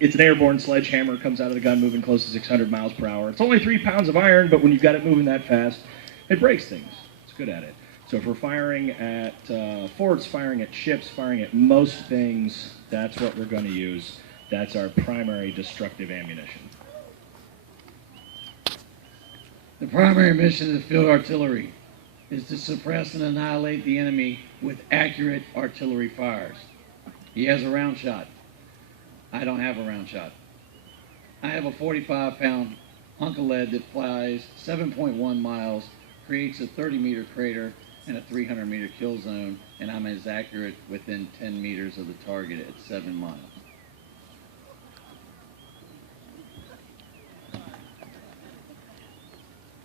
It's an airborne sledgehammer, comes out of the gun moving close to 600 miles per hour. It's only 3 pounds of iron, but when you've got it moving that fast, it breaks things. It's good at it. So if we're firing at forts, firing at ships, firing at most things, that's what we're going to use. That's our primary destructive ammunition. The primary mission of the field artillery is to suppress and annihilate the enemy with accurate artillery fires. He has a round shot. I don't have a round shot. I have a 45-pound hunk of lead that flies 7.1 miles, creates a 30-meter crater and a 300-meter kill zone, and I'm as accurate within 10 meters of the target at 7 miles.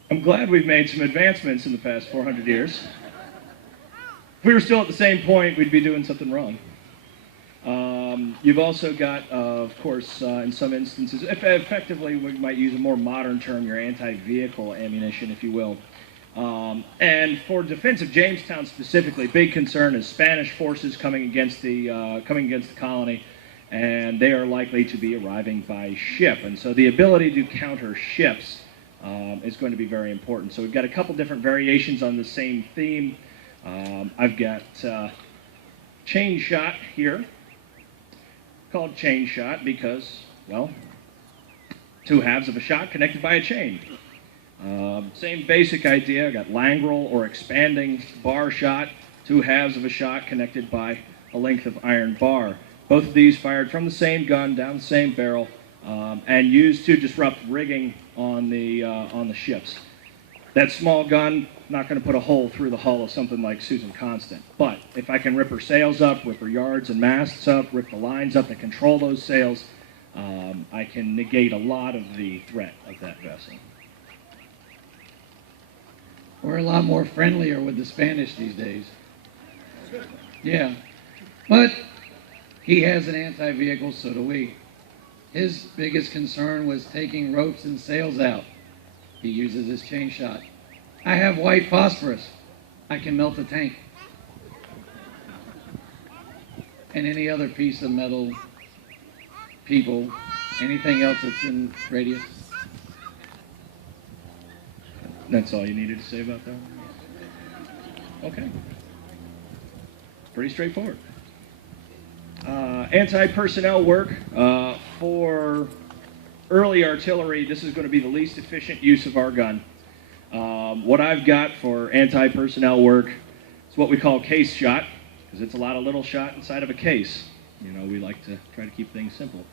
I'm glad we've made some advancements in the past 400 years. If we were still at the same point, we'd be doing something wrong. You've also got, of course, in some instances, effectively we might use a more modern term, your anti-vehicle ammunition, if you will. And for defense of Jamestown specifically, big concern is Spanish forces coming against the colony, and they are likely to be arriving by ship. And so the ability to counter ships is going to be very important. So we've got a couple different variations on the same theme. I've got chain shot here, called chain shot because, well, 2 halves of a shot connected by a chain. Same basic idea. I got langrel or expanding bar shot, 2 halves of a shot connected by a length of iron bar. Both of these fired from the same gun, down the same barrel, and used to disrupt rigging on the ships. That small gun, not going to put a hole through the hull of something like Susan Constant. But if I can rip her sails up, rip her yards and masts up, rip the lines up and control those sails, I can negate a lot of the threat of that vessel. We're a lot more friendlier with the Spanish these days. Yeah, but he has an anti-vehicle, so do we. His biggest concern was taking ropes and sails out. He uses his chain shot. I have white phosphorus. I can melt a tank. And any other piece of metal, people, anything else that's in radius. That's all you needed to say about that? Okay. Pretty straightforward. Anti-personnel work. For early artillery, this is going to be the least efficient use of our gun. What I've got for anti-personnel work is what we call case shot, because it's a lot of little shot inside of a case. You know, we like to try to keep things simple.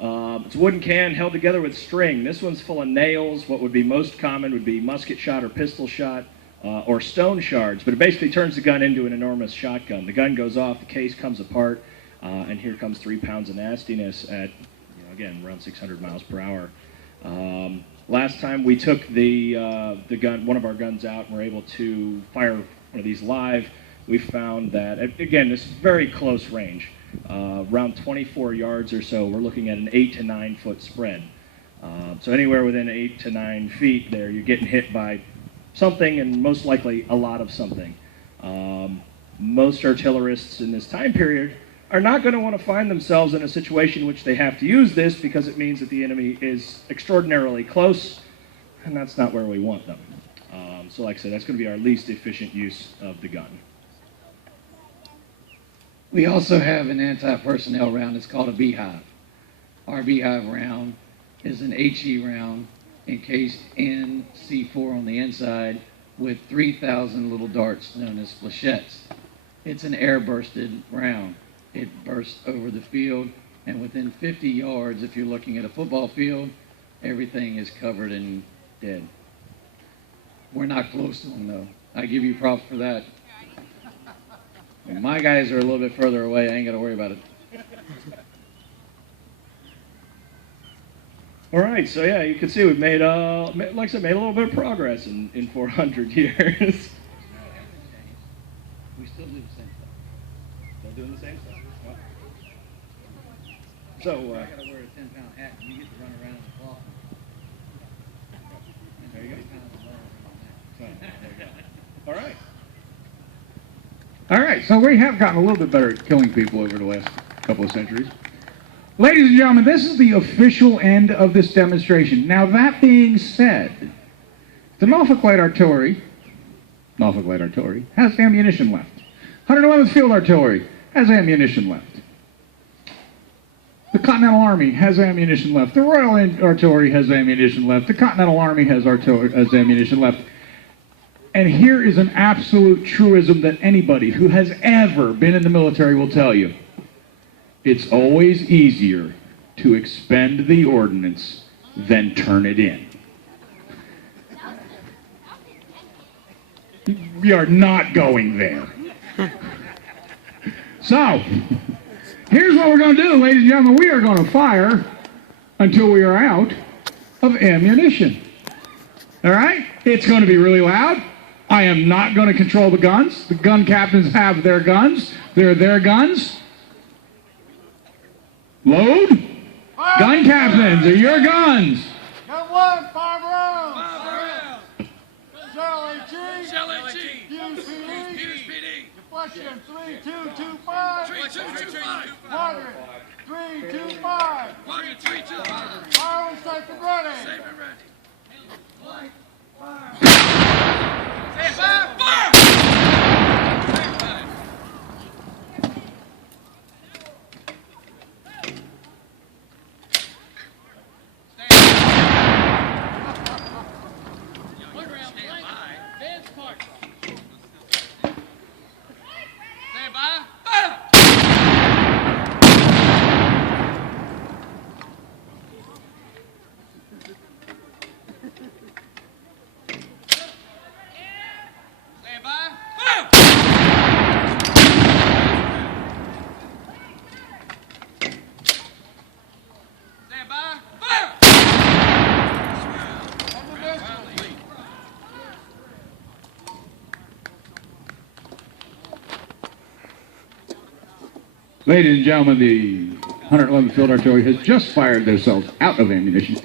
It's a wooden can held together with string. This one's full of nails. What would be most common would be musket shot or pistol shot or stone shards, but it basically turns the gun into an enormous shotgun. The gun goes off, the case comes apart, and here comes 3 pounds of nastiness at, again, around 600 miles per hour. Last time we took the gun, one of our guns out, and were able to fire one of these live, we found that, again, this is very close range. Around 24 yards or so, we're looking at an 8 to 9 foot spread. So anywhere within 8 to 9 feet there, you're getting hit by something, and most likely a lot of something. Most artillerists in this time period are not going to want to find themselves in a situation in which they have to use this, because it means that the enemy is extraordinarily close, and that's not where we want them. So like I said, that's going to be our least efficient use of the gun. We also have an anti-personnel round. It's called a beehive. Our beehive round is an HE round encased in C4 on the inside with 3,000 little darts known as flechettes. It's an air-bursted round. It bursts over the field, and within 50 yards, if you're looking at a football field, everything is covered in dead. We're not close to them, though. I give you props for that. When my guys are a little bit further away, I ain't got to worry about it. All right, so yeah, you can see we've made, like I said, made a little bit of progress in 400 years. We still do the same stuff. Still doing the same stuff. Well. So, I got to wear a 10-pound hat, and you get to run around in the cloth. There you go. So, there you go. All right. All right, so we have gotten a little bit better at killing people over the last couple of centuries. Ladies and gentlemen, this is the official end of this demonstration. Now, that being said, the Norfolk Light Artillery has ammunition left. 111th Field Artillery has ammunition left. The Continental Army has ammunition left. The Royal Artillery has ammunition left. The Continental Army has ammunition left. And here is an absolute truism that anybody who has ever been in the military will tell you. It's always easier to expend the ordnance than turn it in. We are not going there. So, here's what we're going to do, ladies and gentlemen. We are going to fire until we are out of ammunition. All right? It's going to be really loud. I am not going to control the guns. The gun captains have their guns. They're their guns. Load. Gun captains are your guns. Gun 1, 5 rounds. 5 rounds. Shell HE. Shell HE. Fuse PD. Deflection 3225. 3225. Quadrant 325. Quadrant 325. Fire and safe and ready. Safe and ready. Stand Fire! Fire! Ladies and gentlemen, the 111th Field Artillery has just fired themselves out of ammunition.